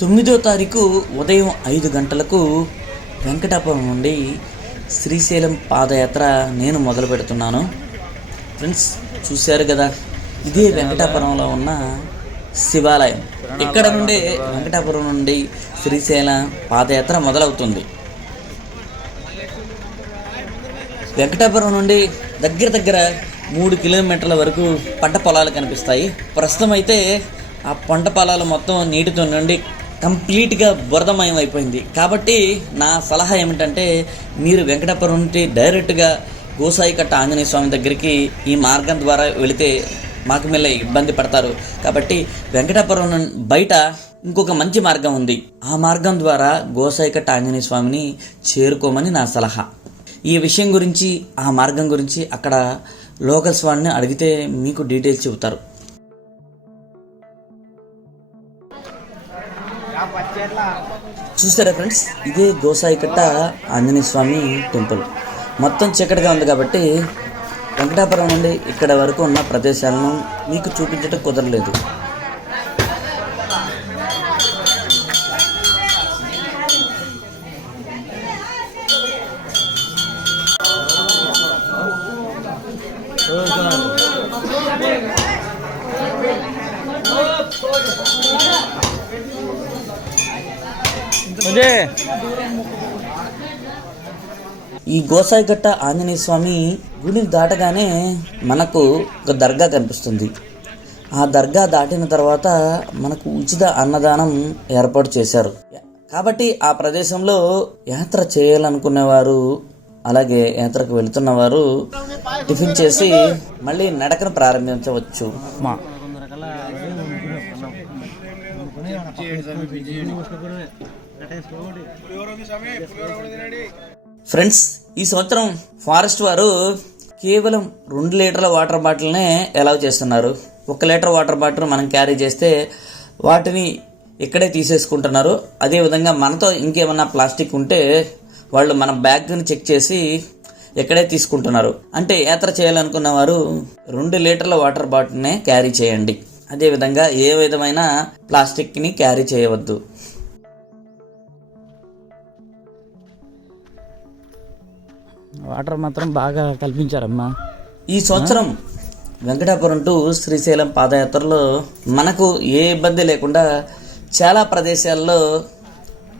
9వ తారీఖు ఉదయం 5 గంటలకు వెంకటాపురం నుండి శ్రీశైలం పాదయాత్ర నేను మొదలు పెడుతున్నాను. ఫ్రెండ్స్, చూశారు కదా, ఇదే వెంకటాపురంలో ఉన్న శివాలయం. ఇక్కడ నుండి వెంకటాపురం నుండి శ్రీశైలం పాదయాత్ర మొదలవుతుంది. వెంకటాపురం నుండి దగ్గర 3 కిలోమీటర్ల వరకు పంట పొలాలు కనిపిస్తాయి. ప్రస్తుతం అయితే ఆ పంట పొలాలు మొత్తం నీటితో నుండి కంప్లీట్గా బురదమయం అయిపోయింది. కాబట్టి నా సలహా ఏమిటంటే, మీరు వెంకటాపురం నుండి డైరెక్ట్గా గోసాయికట్ట ఆంజనేయ స్వామి దగ్గరికి ఈ మార్గం ద్వారా వెళితే మాకు మళ్ళీ ఇబ్బంది పడతారు. కాబట్టి వెంకటాపురం బయట ఇంకొక మంచి మార్గం ఉంది. ఆ మార్గం ద్వారా గోసాయికట్ట ఆంజనేయ స్వామిని చేరుకోమని నా సలహా. ఈ విషయం గురించి, ఆ మార్గం గురించి అక్కడ లోకల్స్ వాళ్ళని అడిగితే మీకు డీటెయిల్స్ చెబుతారు. చూస్తారా ఫ్రెండ్స్, ఇదే గోసాయికట్ట ఆంజనేయ స్వామి టెంపుల్. మొత్తం చీకటిగా ఉంది కాబట్టి వెంకటాపురం నుండి ఇక్కడ వరకు ఉన్న ప్రదేశాలను మీకు చూపించడం కుదరలేదు. ఈ గోసాయిగట్ట ఆంజనేయ స్వామి గుడిని దాటగానే మనకు ఒక దర్గా కనిపిస్తుంది. ఆ దర్గా దాటిన తర్వాత మనకు ఉచిత అన్నదానం ఏర్పాటు చేశారు. కాబట్టి ఆ ప్రదేశంలో యాత్ర చేయాలనుకునేవారు, అలాగే యాత్రకు వెళుతున్నవారు టిఫిన్ చేసి మళ్ళీ నడకను ప్రారంభించవచ్చు. ఫ్రెండ్స్, ఈ సంవత్సరం ఫారెస్ట్ వారు కేవలం 2 లీటర్ల వాటర్ బాటిల్నే అలౌ చేస్తున్నారు. 1 లీటర్ వాటర్ బాటిల్ మనం క్యారీ చేస్తే వాటిని ఇక్కడే తీసేసుకుంటున్నారు. అదేవిధంగా మనతో ఇంకేమన్నా ప్లాస్టిక్ ఉంటే వాళ్ళు మన బ్యాగ్ని చెక్ చేసి ఇక్కడే తీసుకుంటున్నారు. అంటే యాత్ర చేయాలనుకున్న వారు 2 లీటర్ల వాటర్ బాటిల్నే క్యారీ చేయండి. అదేవిధంగా ఏ విధమైన ప్లాస్టిక్ని క్యారీ చేయవద్దు. వాటర్ మాత్రం బాగా కల్పించారమ్మా. ఈ సంవత్సరం వెంకటాపురం టు శ్రీశైలం పాదయాత్రలో మనకు ఏ ఇబ్బంది లేకుండా చాలా ప్రదేశాల్లో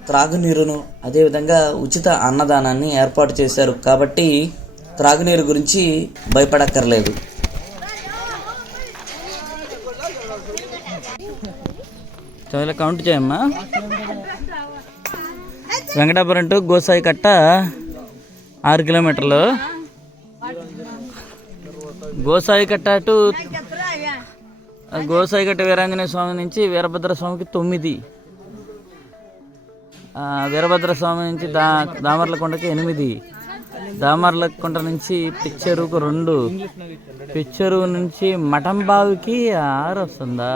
త్రాగునీరును, అదేవిధంగా ఉచిత అన్నదానాన్ని ఏర్పాటు చేశారు. కాబట్టి త్రాగునీరు గురించి భయపడక్కర్లేదు. చాలా కౌంట్ చేయమ్మా. వెంకటాపురం టు గోసాయికట్ట 6 కిలోమీటర్లు. గోసాయికట్ట వీరాంజనేయ స్వామి నుంచి వీరభద్ర స్వామికి 9, వీరభద్ర స్వామి నుంచి దామర్లకొండకి 8, దామర్లకొండ నుంచి పిచ్చెరువుకు 2, పిచ్చెరువు నుంచి మఠంబావికి 6 వస్తుందా?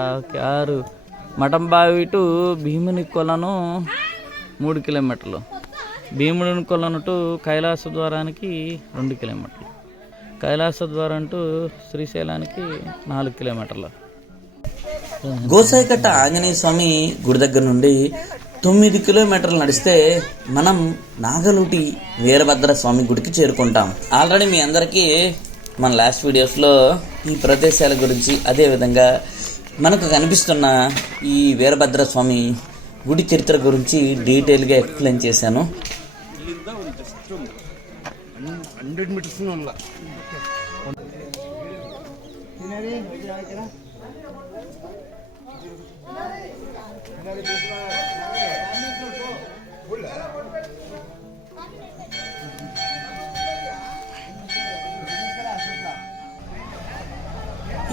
6. మఠంబావి టు భీముని కొలను 3 కిలోమీటర్లు, భీముని కొలను టు కైలాస ద్వారానికి 2 కిలోమీటర్లు, కైలాస ద్వారం టు శ్రీశైలానికి 4 కిలోమీటర్లు. గోసాయికట్ట ఆంజనేయ స్వామి గుడి దగ్గర నుండి 9 కిలోమీటర్లు నడిస్తే మనం నాగలూటి వీరభద్ర స్వామి గుడికి చేరుకుంటాం. ఆల్రెడీ మీ అందరికీ మన లాస్ట్ వీడియోస్లో ఈ ప్రదేశాల గురించి, అదేవిధంగా మనకు కనిపిస్తున్న ఈ వీరభద్ర స్వామి గుడి చరిత్ర గురించి డీటెయిల్గా ఎక్స్ప్లెయిన్ చేశాను.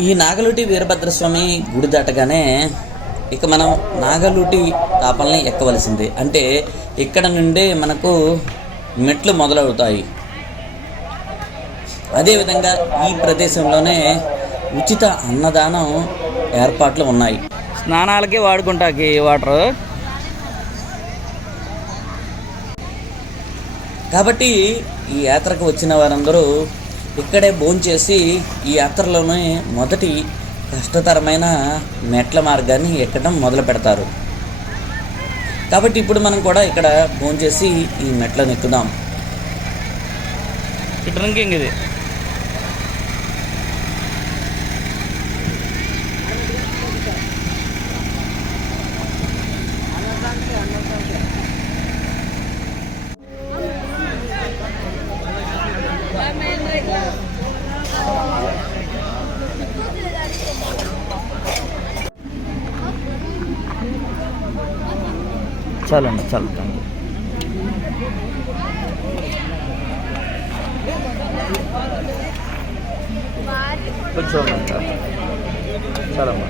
ఈ నాగలూటి వీరభద్రస్వామి గుడి దాటగానే ఇక మనం నాగలూటి తాపల్ని ఎక్కవలసిందే. అంటే ఇక్కడ నుండే మనకు మెట్లు మొదలవుతాయి. అదేవిధంగా ఈ ప్రదేశంలోనే ఉచిత అన్నదానం ఏర్పాట్లు ఉన్నాయి. స్నానాలకి వాడుకుంటాకి వాటర్. కాబట్టి ఈ యాత్రకు వచ్చిన వారందరూ ఇక్కడే భోంచేసి ఈ యాత్రలోనే మొదటి కష్టతరమైన మెట్ల మార్గాన్ని ఎక్కడం మొదలు పెడతారు. కాబట్టి ఇప్పుడు మనం కూడా ఇక్కడ భోంచేసి ఈ మెట్లను ఎక్కుదాం. డ్రింకింగ్ ఇది. చాలండి, చాలు. కొంచెం చాలమ్మా.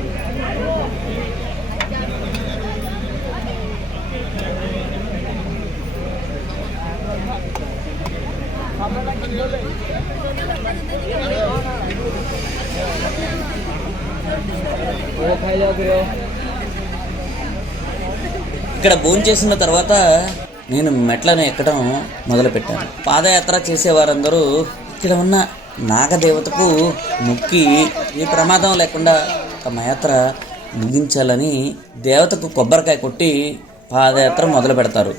ఇక్కడ భోంచేసిన తర్వాత నేను మెట్లను ఎక్కడం మొదలుపెట్టాను. పాదయాత్ర చేసేవారందరూ ఇక్కడ ఉన్న నాగదేవతకు మొక్కి ఏ ప్రమాదం లేకుండా తమ యాత్ర ముగించాలని దేవతకు కొబ్బరికాయ కొట్టి పాదయాత్ర మొదలు పెడతారు.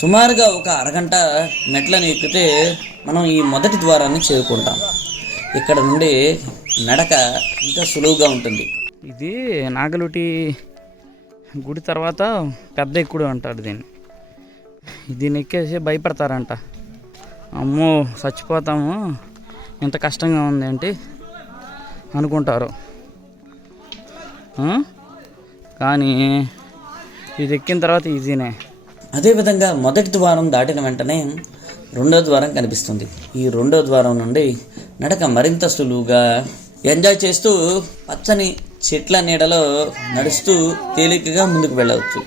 సుమారుగా ఒక అరగంట మెట్లను ఎక్కితే మనం ఈ మొదటి ద్వారాన్ని చేరుకుంటాం. ఇక్కడ నుండి నడక ఇంకా సులువుగా ఉంటుంది. ఇది నాగలుటి గుడి తర్వాత పెద్ద ఎక్కుడు అంటారు దీన్ని. దీన్ని ఎక్కేసి భయపడతారంట. అమ్మో చచ్చిపోతాము, ఇంత కష్టంగా ఉంది ఏంటి అనుకుంటారు. కానీ ఇది ఎక్కిన తర్వాత ఈజీనే. అదేవిధంగా మొదటి ద్వారం దాటిన వెంటనే రెండో ద్వారం కనిపిస్తుంది. ఈ రెండో ద్వారం నుండి నడక మరింత సులువుగా ఎంజాయ్ చేస్తూ పచ్చని చెట్ల నీడలో నడుస్తూ తేలికగా ముందుకు వెళ్ళవచ్చు.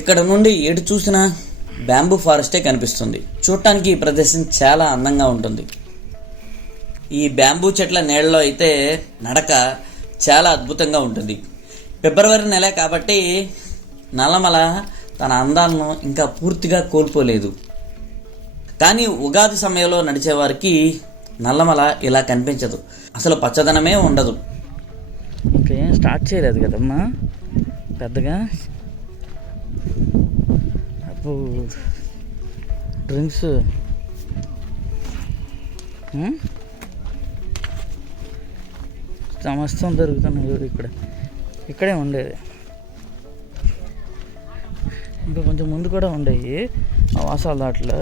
ఇక్కడ నుండి ఎటు చూసినా బ్యాంబూ ఫారెస్టే కనిపిస్తుంది. చూడటానికి ఈ ప్రదేశం చాలా అందంగా ఉంటుంది. ఈ బ్యాంబూ చెట్ల నీడలో అయితే నడక చాలా అద్భుతంగా ఉంటుంది. ఫిబ్రవరి నెల కాబట్టి నల్లమల తన అందాలను ఇంకా పూర్తిగా కోల్పోలేదు. కానీ ఉగాది సమయంలో నడిచేవారికి నల్లమల ఇలా కనిపించదు, అసలు పచ్చదనమే ఉండదు. ఇంకేం స్టార్ట్ చేయలేదు కదమ్మా పెద్దగా. అప్పుడు డ్రింక్స్ సమస్తం దొరుకుతున్నాయి. ఇక్కడే ఉండేది. ఇంకా కొంచెం ముందు కూడా ఉండేవి వాసాల దాంట్లో.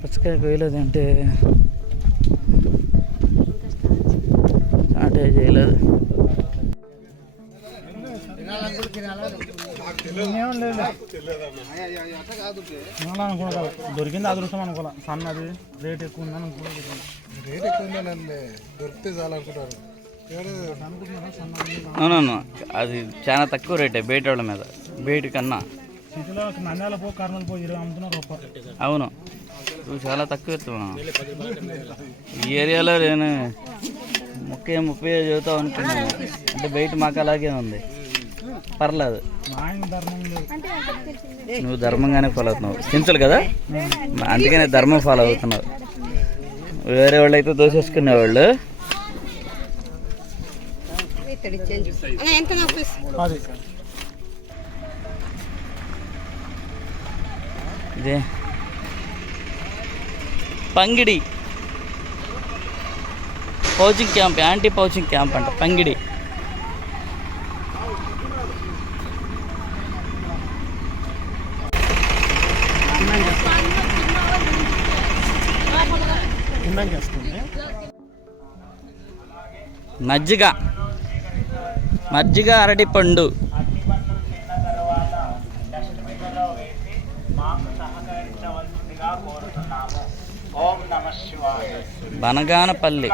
పచ్చకాయ వేయలేదంటే స్టార్ట్ చేయలేదు. దొరికింది అదృష్టం అనుకోలే. సన్నది రేట్ ఎక్కువ ఉందని అనుకోలేదు. రేట్ ఎక్కువ ఉందండి, దొరికితే చాలా అనుకుంటారు. అవునవును, అది చాలా తక్కువ రేటే బయట వాళ్ళ మీద. బయట కన్నా నంద్యాల పో కర్నూలు పో 20 అమ్ముతున్నారు. అవును, నువ్వు చాలా తక్కువ ఇస్తున్నావు. ఈ ఏరియాలో నేను 30 చదువుతావు అనుకున్నాను. అంటే బయట మాకు అలాగే ఉంది, పర్లేదు. నువ్వు ధర్మంగానే ఫాలో అవుతున్నావు, సింపుల్ కదా, అందుకనే ధర్మం ఫాలో అవుతున్నావు. వేరే వాళ్ళు అయితే దోసేసుకునేవాళ్ళు. ఇదే Pangidi pouching camp, anti pouching camp అంట పంగిడి. మజ్జిగ అరటి పండు. బనగానపల్లి.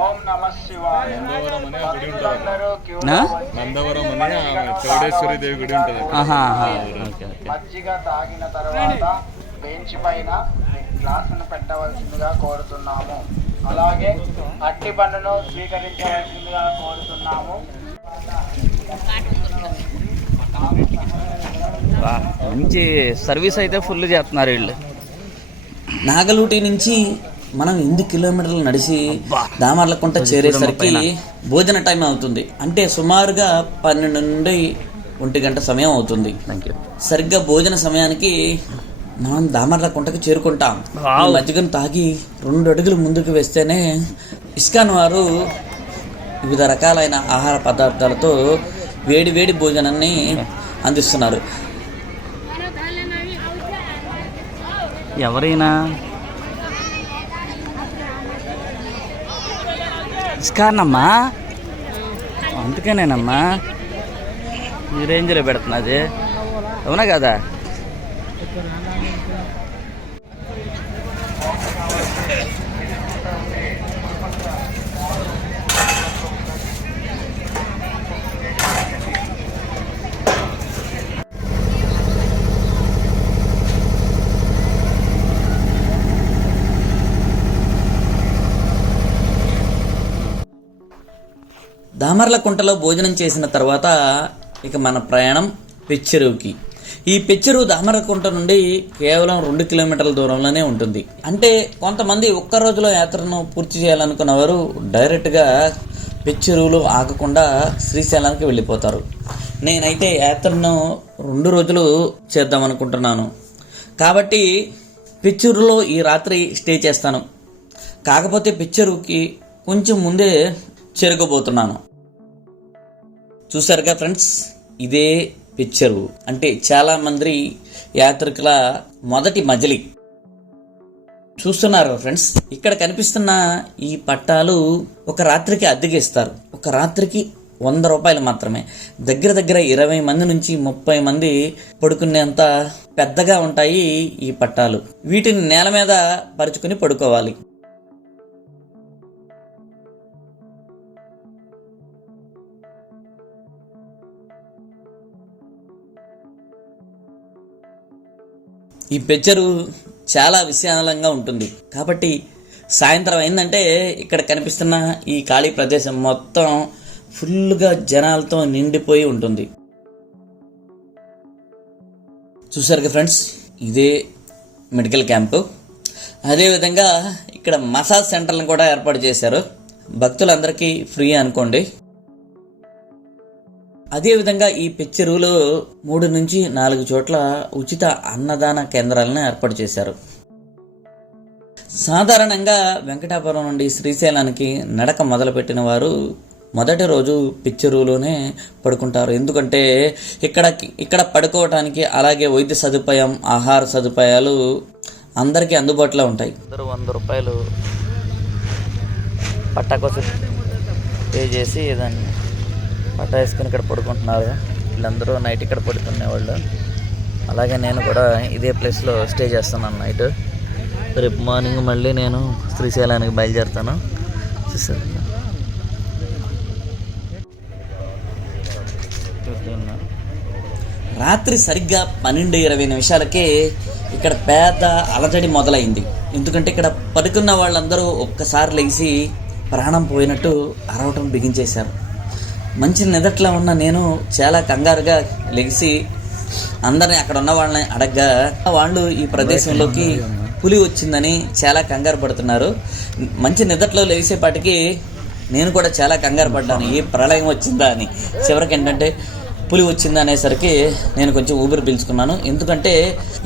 ఓం నమః శివాయ. నందవరం అని చౌడేశ్వరి దేవి గుడి ఉంటుంది. మజ్జిగ తాగిన తర్వాత బెంచ్ పైన గ్లాసును పెట్టవలసిందిగా కోరుతున్నాము. అలాగే అట్టి పండును స్వీకరించవలసిందిగా కోరుతున్నాము. మంచి సర్వీస్ అయితే ఫుల్ చేస్తున్నారు వీళ్ళు. నాగలూటి నుంచి మనం 8 కిలోమీటర్లు నడిచి దామర్లకుంట చేరేసరికి భోజన టైం అవుతుంది. అంటే సుమారుగా 12 నుండి 1 గంట సమయం అవుతుంది. సరిగ్గా భోజన సమయానికి మనం దామర్లకుంటకు చేరుకుంటాం. మజ్జిగను తాగి 2 అడుగులు ముందుకు వేస్తేనే ఇస్కాన్ వారు వివిధ రకాలైన ఆహార పదార్థాలతో వేడి వేడి భోజనాన్ని అందిస్తున్నారు. ఎవరైనా ఇస్కానమ్మా, అందుకేనేనమ్మా ఈ రేంజ్లో పెడుతున్నది, అవునా కదా? దామర్లకుంటలో భోజనం చేసిన తర్వాత ఇక మన ప్రయాణం పెచ్చెరువుకి. ఈ పెచ్చెరువు దామర్లకుంట నుండి కేవలం 2 కిలోమీటర్ల దూరంలోనే ఉంటుంది. అంటే కొంతమంది ఒక్క రోజులో యాత్రను పూర్తి చేయాలనుకున్న వారు డైరెక్ట్గా పెచ్చెరువులో ఆగకుండా శ్రీశైలానికి వెళ్ళిపోతారు. నేనైతే యాత్రను 2 రోజులు చేద్దాం అనుకుంటున్నాను. కాబట్టి పెచ్చెరువులో ఈ రాత్రి స్టే చేస్తాను. కాకపోతే పెచ్చెరువుకి కొంచెం ముందే చేరుకోబోతున్నాను. చూసారుగా ఫ్రెండ్స్, ఇదే పెచ్చెరువు. అంటే చాలా మంది యాత్రికుల మొదటి మజిలీ. చూస్తున్నారు ఫ్రెండ్స్, ఇక్కడ కనిపిస్తున్న ఈ పట్టాలు ఒక రాత్రికి అద్దెకి ఇస్తారు. ఒక రాత్రికి 100 రూపాయలు మాత్రమే. దగ్గర దగ్గర 20 మంది నుంచి 30 మంది పడుకునేంత పెద్దగా ఉంటాయి ఈ పట్టాలు. వీటిని నేల మీద పరుచుకుని పడుకోవాలి. ఈ పెచ్చెరువు చాలా విశాలంగా ఉంటుంది. కాబట్టి సాయంత్రం అయిందంటే ఇక్కడ కనిపిస్తున్న ఈ ఖాళీ ప్రదేశం మొత్తం ఫుల్గా జనాలతో నిండిపోయి ఉంటుంది. చూసారుగా ఫ్రెండ్స్, ఇదే మెడికల్ క్యాంపు. అదేవిధంగా ఇక్కడ మసాజ్ సెంటర్లను కూడా ఏర్పాటు చేశారు. భక్తులందరికీ ఫ్రీ అనుకోండి. అదేవిధంగా ఈ పెచ్చెరువులో 3 నుంచి 4 చోట్ల ఉచిత అన్నదాన కేంద్రాలను ఏర్పాటు చేశారు. సాధారణంగా వెంకటాపురం నుండి శ్రీశైలానికి నడక మొదలుపెట్టిన వారు మొదటి రోజు పెచ్చెరువులోనే పడుకుంటారు. ఎందుకంటే ఇక్కడ పడుకోవటానికి అలాగే వైద్య సదుపాయం, ఆహార సదుపాయాలు అందరికీ అందుబాటులో ఉంటాయి. 100 రూపాయలు పట్టా కోసం పే చేసి దాన్ని పట్టా వేసుకుని ఇక్కడ పడుకుంటున్నారు. వీళ్ళందరూ నైట్ ఇక్కడ పడుకునేవాళ్ళు. అలాగే నేను కూడా ఇదే ప్లేస్లో స్టే చేస్తున్నాను నైట్. రేపు మార్నింగ్ మళ్ళీ నేను శ్రీశైలానికి బయలుదేరుతాను. చూసారు, రాత్రి సరిగ్గా 12:20 నిమిషాలకే ఇక్కడ పెద్ద అలజడి మొదలైంది. ఎందుకంటే ఇక్కడ పడుకున్న వాళ్ళందరూ ఒక్కసారి లేచి ప్రాణం పోయినట్టు అరవటం బిగించేశారు. మంచి నిదట్లో ఉన్న నేను చాలా కంగారుగా లెగిసి అందరిని అక్కడ ఉన్న వాళ్ళని అడగ్గా వాళ్ళు ఈ ప్రదేశంలోకి పులి వచ్చిందని చాలా కంగారు పడుతున్నారు. మంచి నిదట్లో లేచేపాటికి నేను కూడా చాలా కంగారు పడ్డాను, ఏ ప్రళయం వచ్చిందా అని. చివరికి ఏంటంటే పులి వచ్చిందా అనేసరికి నేను కొంచెం ఊపిరి పీల్చుకున్నాను. ఎందుకంటే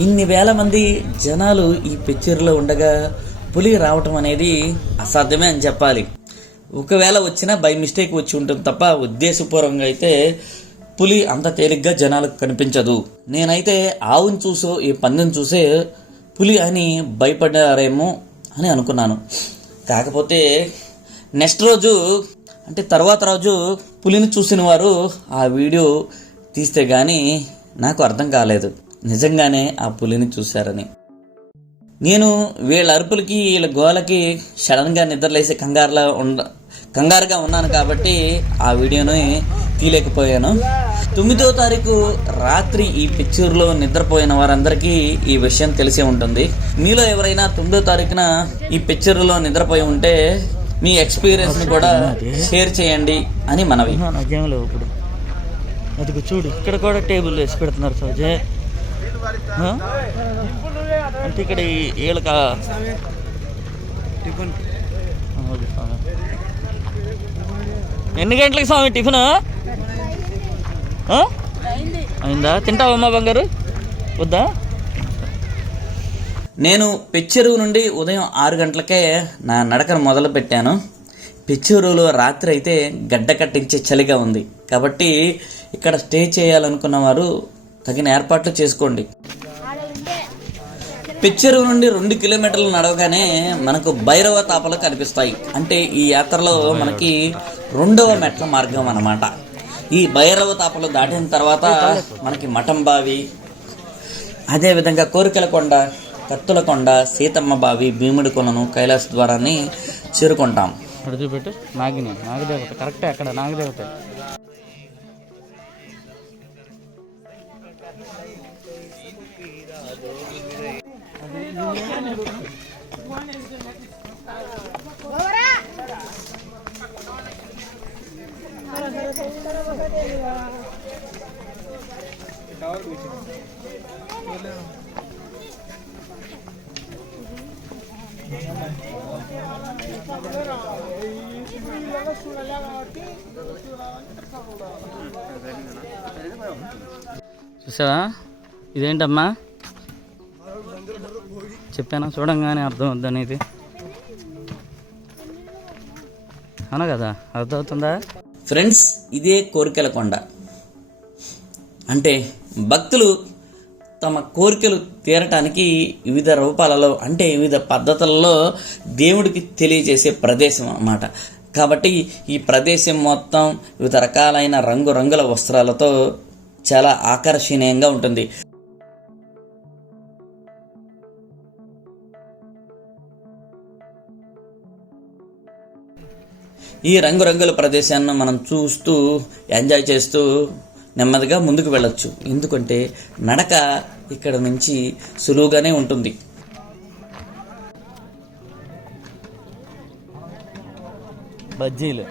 ఇన్ని వేల మంది జనాలు ఈ పెచ్చెరులో ఉండగా పులి రావటం అనేది అసాధ్యమే అని చెప్పాలి. ఒకవేళ వచ్చినా బై మిస్టేక్ వచ్చి ఉంటుంది తప్ప ఉద్దేశపూర్వకంగా అయితే పులి అంత తేలిగ్గా జనాలకు కనిపించదు. నేనైతే ఆవుని చూసో ఈ పందెం చూసే పులి అని భయపడ్డారేమో అని అనుకున్నాను. కాకపోతే నెక్స్ట్ రోజు అంటే తర్వాత రోజు పులిని చూసిన వారు ఆ వీడియో తీస్తే కానీ నాకు అర్థం కాలేదు నిజంగానే ఆ పులిని చూశారని. నేను వీళ్ళ అరుపులకి వీళ్ళ గోలకి సడన్గా నిద్రలేసి కంగారుగా ఉన్నాను కాబట్టి ఆ వీడియోని తీయలేకపోయాను. 9వ తారీఖు రాత్రి ఈ పిచ్చూరులో నిద్రపోయిన వారందరికీ ఈ విషయం తెలిసే ఉంటుంది. మీలో ఎవరైనా 9వ తారీఖున ఈ పిచ్చూరులో నిద్రపోయి ఉంటే మీ ఎక్స్పీరియన్స్ని కూడా షేర్ చేయండి అని మనవి. నాకేం లేవు ఇప్పుడు. అది చూడు, ఇక్కడ కూడా టేబుల్ వేసి పెడుతున్నారు సోజే. అంటే ఇక్కడ వీళ్ళక టిఫిన్. ఎన్ని గంటలకి స్వామి టిఫిన్ అయిందా? తింటావమ్మా బంగారు? వద్దా? నేను పెచ్చెరువు నుండి ఉదయం 6 గంటలకే నా నడకను మొదలు పెట్టాను. పెచ్చెరువులో రాత్రి అయితే గడ్డ కట్టించే చలిగా ఉంది కాబట్టి ఇక్కడ స్టే చేయాలనుకున్న వారు తగిన ఏర్పాట్లు చేసుకోండి. పెచ్చెరువు నుండి 2 కిలోమీటర్లు నడవగానే మనకు భైరవ తాపలు కనిపిస్తాయి. అంటే ఈ యాత్రలో మనకి 2వ మెట్ల మార్గం అన్నమాట. ఈ భైరవ తాపలు దాటిన తర్వాత మనకి మఠం బావి, అదేవిధంగా కోరికల కొండ, కత్తుల కొండ, సీతమ్మ బావి, భీముడి కొలను, కైలాస ద్వారాన్ని చేరుకుంటాం. అక్కడ చూపెట్టు. నాగదేవత కరెక్టే, అక్కడ నాగదేవత. చూసావా? ఇదేంటమ్మా చెప్పానా? చూడంగానే అర్థం అవుద్దనేది అవునా కదా? అర్థమవుతుందా ఫ్రెండ్స్? ఇదే కోరికల కొండ. అంటే భక్తులు తమ కోరికలు తీరటానికి వివిధ రూపాలలో, అంటే వివిధ పద్ధతులలో దేవుడికి తెలియజేసే ప్రదేశం అన్నమాట. కాబట్టి ఈ ప్రదేశం మొత్తం వివిధ రకాలైన రంగురంగుల వస్త్రాలతో చాలా ఆకర్షణీయంగా ఉంటుంది. ఈ రంగురంగుల ప్రదేశాన్ని మనం చూస్తూ ఎంజాయ్ చేస్తూ నెమ్మదిగా ముందుకు వెళ్ళొచ్చు. ఎందుకంటే నడక ఇక్కడ నుంచి సులువుగానే ఉంటుంది. బజ్జీలు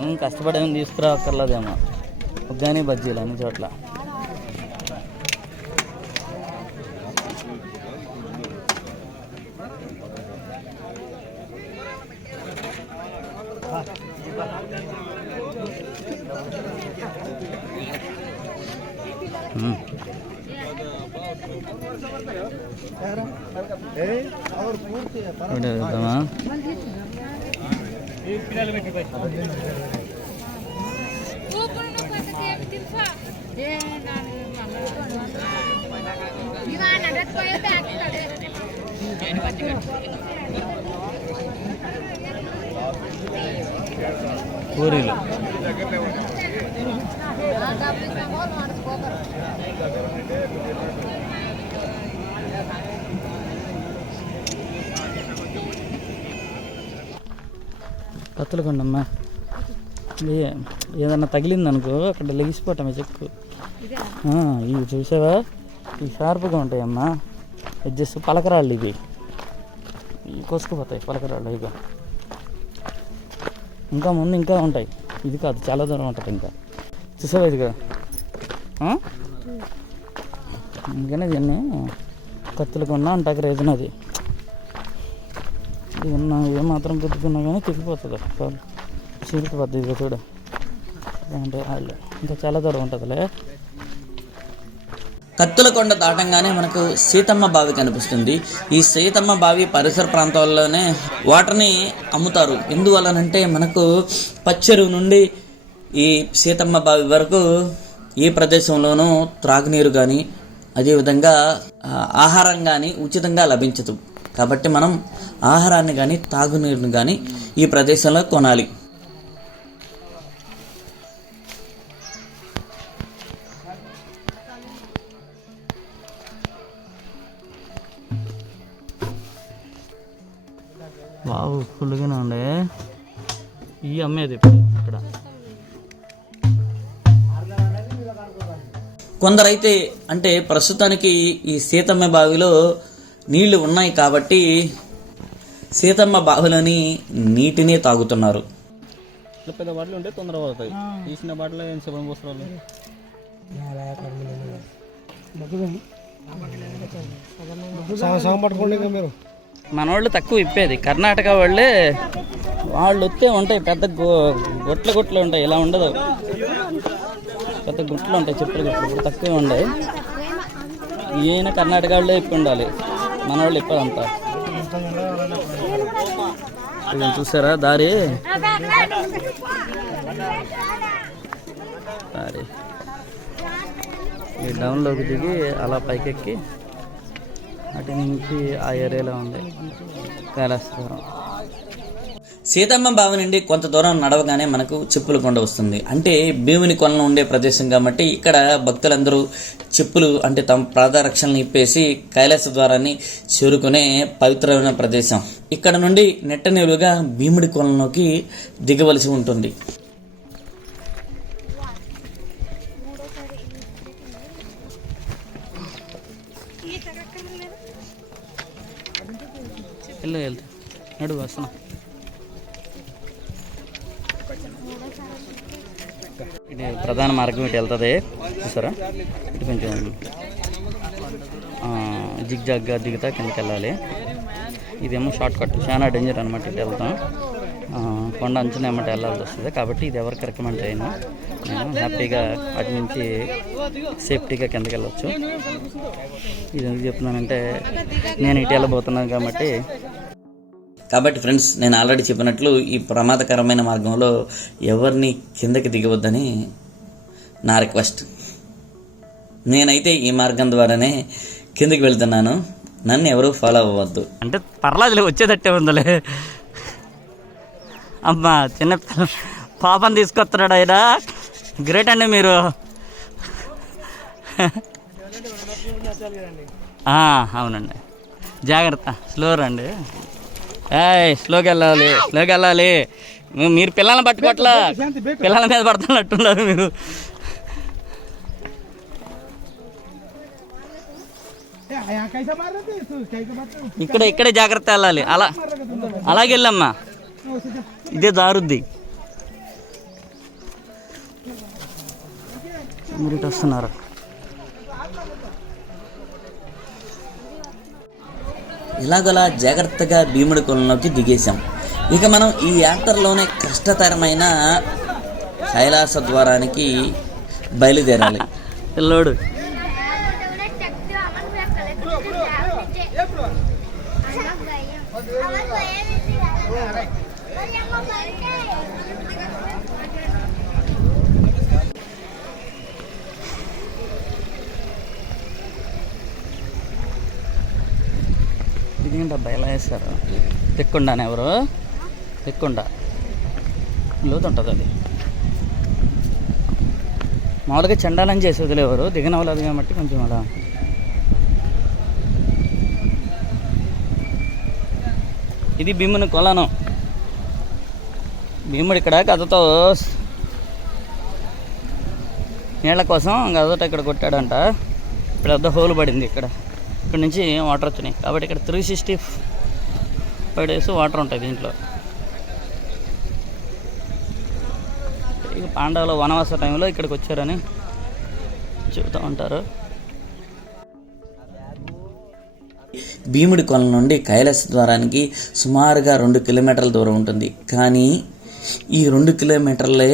ఏం కష్టపడేమో తీసుకురాక్కర్లేదేమో, ఉగ్గాని బజ్జీలు అన్ని చోట్ల. పూరీలు కత్తులు కొండమ్మా. ఏదన్నా తగిలిందనుకో అక్కడ లెగిసిపోవటమే చెక్కు. ఇవి చూసావా? ఇవి షార్ప్గా ఉంటాయమ్మా. జస్ట్ పలకరాళ్ళు ఇవి కోసుకుపోతాయి పలకరాళ్ళు. ఇక ఇంకా ముందు ఇంకా ఉంటాయి. ఇది కాదు, చాలా దూరం ఉంటుంది ఇంకా. చూసావా? ఇది కదా అందుకనే దీన్ని కత్తులు కొన్నా అంటాక రీజన్ అది. ఇవన్నా ఏమాత్రం పెట్టుకున్నా కానీ తిరిగిపోతుంది, చిరికిపోద్ది. ఇది చూడ అంటే వాళ్ళు ఇంకా చాలా దూరం ఉంటుందిలే. కత్తుల కొండ దాటంగానే మనకు సీతమ్మ బావి కనిపిస్తుంది. ఈ సీతమ్మ బావి పరిసర ప్రాంతాల్లోనే వాటర్ని అమ్ముతారు. ఎందువల్లనంటే మనకు పచ్చెరువు నుండి ఈ సీతమ్మ బావి వరకు ఏ ప్రదేశంలోనూ త్రాగునీరు కానీ అదేవిధంగా ఆహారం కానీ ఉచితంగా లభించదు. కాబట్టి మనం ఆహారాన్ని కానీ తాగునీరుని కానీ ఈ ప్రదేశంలో కొనాలి. బావు ఫుల్గానే ఉండే ఈ అమ్మేది ఇప్పుడు ఇక్కడ. కొందరైతే అంటే ప్రస్తుతానికి ఈ సీతమ్మ బావిలో నీళ్లు ఉన్నాయి కాబట్టి సీతమ్మ బావిలోని నీటిని తాగుతున్నారు. ఇట్లా పెద్ద బాటలు ఉంటే తొందరగా పడతాయి. ఈ చిన్న బాటలో ఏం చెప్పడం పోస్తారు. మన వాళ్ళు తక్కువ ఇప్పేది, కర్ణాటక వాళ్ళు వస్తే ఉంటాయి పెద్ద గుట్లు ఉంటాయి, ఇలా ఉండదు. పెద్ద గుట్లు ఉంటాయి, చెప్పులు గుట్లు ఇప్పుడు తక్కువ ఉండవు. ఈయన కర్ణాటక వాళ్ళే ఇప్పి ఉండాలి, మన వాళ్ళు ఇప్పదంతా. చూసారా దారి ఈ డౌన్లోకి దిగి అలా పైకెక్కి అటు నుంచి ఆ ఏరియాలో ఉంది కైలాసపురం. సీతమ్మ బావి నుండి కొంత దూరం నడవగానే మనకు చెప్పుల కొండ వస్తుంది. అంటే భీముని కొలను ఉండే ప్రదేశం కాబట్టి ఇక్కడ భక్తులందరూ చెప్పులు అంటే తమ పాదరక్షలను ఇప్పేసి కైలాస ద్వారాన్ని చేరుకునే పవిత్రమైన ప్రదేశం. ఇక్కడ నుండి నెట్ట నిలువుగా భీముడి కొలంలోకి దిగవలసి ఉంటుంది. వెళ్తే నడువు వస్తున్నా. ఇది ప్రధాన మార్గం ఇటు వెళ్తుంది చూసారా. ఇటు కొంచెం జిగ్జాగ్గా దిగుతా కిందకి వెళ్ళాలి. ఇదేమో షార్ట్ కట్, చాలా డేంజర్ అనమాట. ఇటు వెళ్తాం కొండ అంచున ఏమంటే వెళ్ళాల్సి వస్తుంది కాబట్టి ఇది ఎవరికి రికమెండ్ చేయను. నేను హ్యాపీగా అటు నుంచి సేఫ్టీగా కిందకి వెళ్ళొచ్చు. ఇది ఎందుకు చెప్తున్నానంటే నేను ఇటు వెళ్ళబోతున్నాను కాబట్టి ఫ్రెండ్స్, నేను ఆల్రెడీ చెప్పినట్లు ఈ ప్రమాదకరమైన మార్గంలో ఎవరిని కిందకి దిగవద్దని నా రిక్వెస్ట్. నేనైతే ఈ మార్గం ద్వారానే కిందకి వెళ్తున్నాను, నన్ను ఎవరు ఫాలో అవ్వద్దు. అంటే పర్లేదులే, వచ్చేటట్టే ఉందలే. అమ్మా చిన్న పాపని తీసుకొస్తున్నాడు ఆయన, గ్రేట్ అండి మీరు. అవునండి, జాగ్రత్త, స్లో రండి. స్లోకి వెళ్ళాలి. మీరు పిల్లల్ని పట్టుకోవట్లా, పిల్లల మీద పడుతున్నట్టున్నారు మీరు. ఇక్కడే జాగ్రత్త వెళ్ళాలి. అలాగే వెళ్ళమ్మా, ఇదే దారుద్ది. మీరు ఇటు వస్తున్నారు. ఇలాగలా జాగ్రత్తగా భీముడి కొలంలోకి దిగేశాం. ఇక మనం ఈ యాత్రలోనే కష్టతరమైన కైలాస ద్వారానికి బయలుదేరాలి. పిల్లోడు ఇదేంటబ్బా ఎలా వేస్తారు? తిక్కుండానే ఎవరు తిక్కుండా లోతు ఉంటుంది. అది మామూలుగా చండాలని చేసి వదిలేవారు, దిగనవ్వలేదు కాబట్టి కొంచెం అలా. ఇది భీముని కొలను. భీముడు ఇక్కడ కథతో నీళ్ళ కోసం గదతో ఇక్కడ కొట్టాడంట. ఇప్పుడు పెద్ద హోల్ పడింది ఇక్కడ నుంచి వాటర్ వచ్చినాయి కాబట్టి ఇక్కడ 365 days వాటర్ ఉంటాయి దీంట్లో. ఇక పాండవులు వనవాస టైంలో ఇక్కడికి వచ్చారని చెబుతూ ఉంటారు. భీముడి కొలను నుండి కైలాస ద్వారానికి సుమారుగా 2 కిలోమీటర్ల దూరం ఉంటుంది. కానీ ఈ 2 కిలోమీటర్లే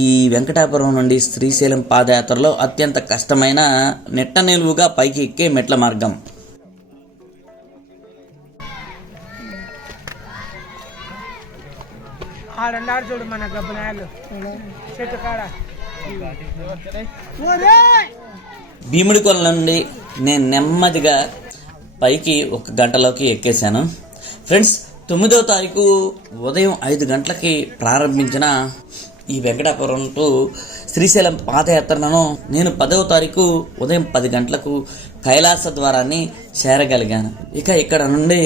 ఈ వెంకటాపురం నుండి శ్రీశైలం పాదయాత్రలో అత్యంత కష్టమైన నెట్ట నిలువుగా పైకి ఎక్కే మెట్ల మార్గం. భీముడి కొల నుండి నేను నెమ్మదిగా పైకి 1 గంటలోకి ఎక్కేశాను. ఫ్రెండ్స్, 9వ తారీఖు ఉదయం 5 గంటలకి ప్రారంభించిన ఈ వెంకటాపురం టు శ్రీశైలం పాదయాత్రను నేను 10వ తారీఖు ఉదయం 10 గంటలకు కైలాస ద్వారాన్ని చేరగలిగాను. ఇక ఇక్కడ నుండి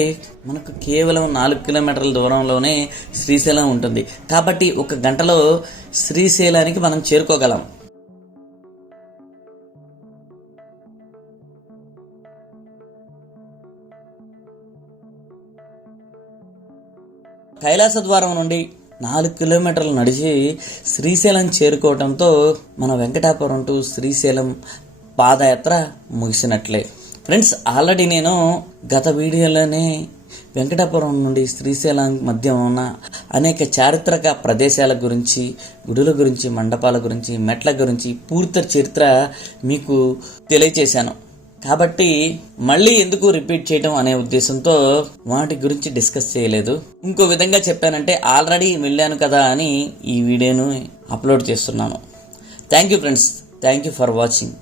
మనకు కేవలం 4 కిలోమీటర్ల దూరంలోనే శ్రీశైలం ఉంటుంది. కాబట్టి 1 గంటలో శ్రీశైలానికి మనం చేరుకోగలం. కైలాస ద్వారం నుండి 4 కిలోమీటర్లు నడిచి శ్రీశైలం చేరుకోవడంతో మన వెంకటాపురం టు శ్రీశైలం పాదయాత్ర ముగిసినట్లే. ఫ్రెండ్స్, ఆల్రెడీ నేను గత వీడియోలోనే వెంకటాపురం నుండి శ్రీశైలం మధ్య ఉన్న అనేక చారిత్రక ప్రదేశాల గురించి, గుడుల గురించి, మండపాల గురించి, మెట్ల గురించి పూర్తి చరిత్ర మీకు తెలియచేశాను. కాబట్టి మళ్ళీ ఎందుకు రిపీట్ చేయడం అనే ఉద్దేశంతో వాటి గురించి డిస్కస్ చేయలేదు. ఇంకో విధంగా చెప్పానంటే ఆల్రెడీ వెళ్ళాను కదా అని ఈ వీడియోను అప్లోడ్ చేస్తున్నాను. Thank you friends, thank you for watching.